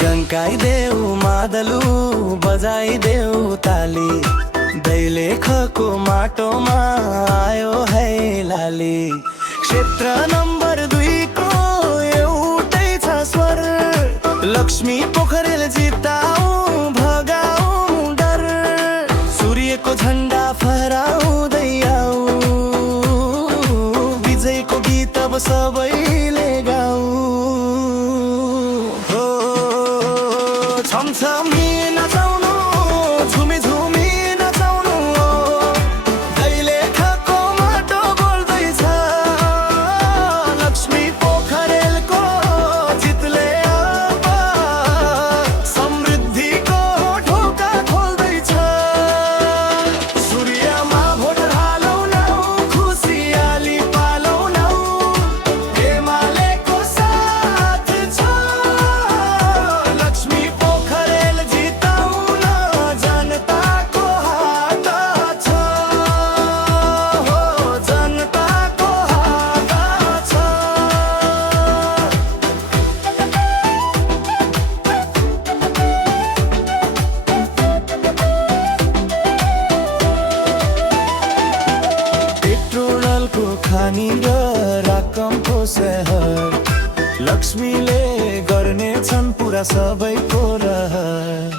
गन्काइदेऊ मादलु बजाइदेऊ ताली दैलेखको माटोमा आयो है लाली। क्षेत्र नम्बर 2 को एउटै छ स्वर, लक्ष्मी पोखरेल जिताऊ भगाऊ डर। सूर्यको झण्डा फहराउँदै आऊ, विजयको गीत अब सबैले गाऊ। छमछमी नचाउनु, झुमी झुमी नचाउनु, दैलेखको माटो बोल्दैछ। लक्ष्मी पोखरेलको जितले अब समृद्धिको ढोका खोल्दैछ। सूर्यमा भोट हालौ नौ, खुसियाली पालौ नौ, एमालेको साथ छ। लक्ष्मी पोखरेल जिताउन जनताको हात छ, जनताको हात छ। पेट्रोलको खानी र रकमको सहर, लक्ष्मीले गर्नेछन् पुरा सबैको रहर।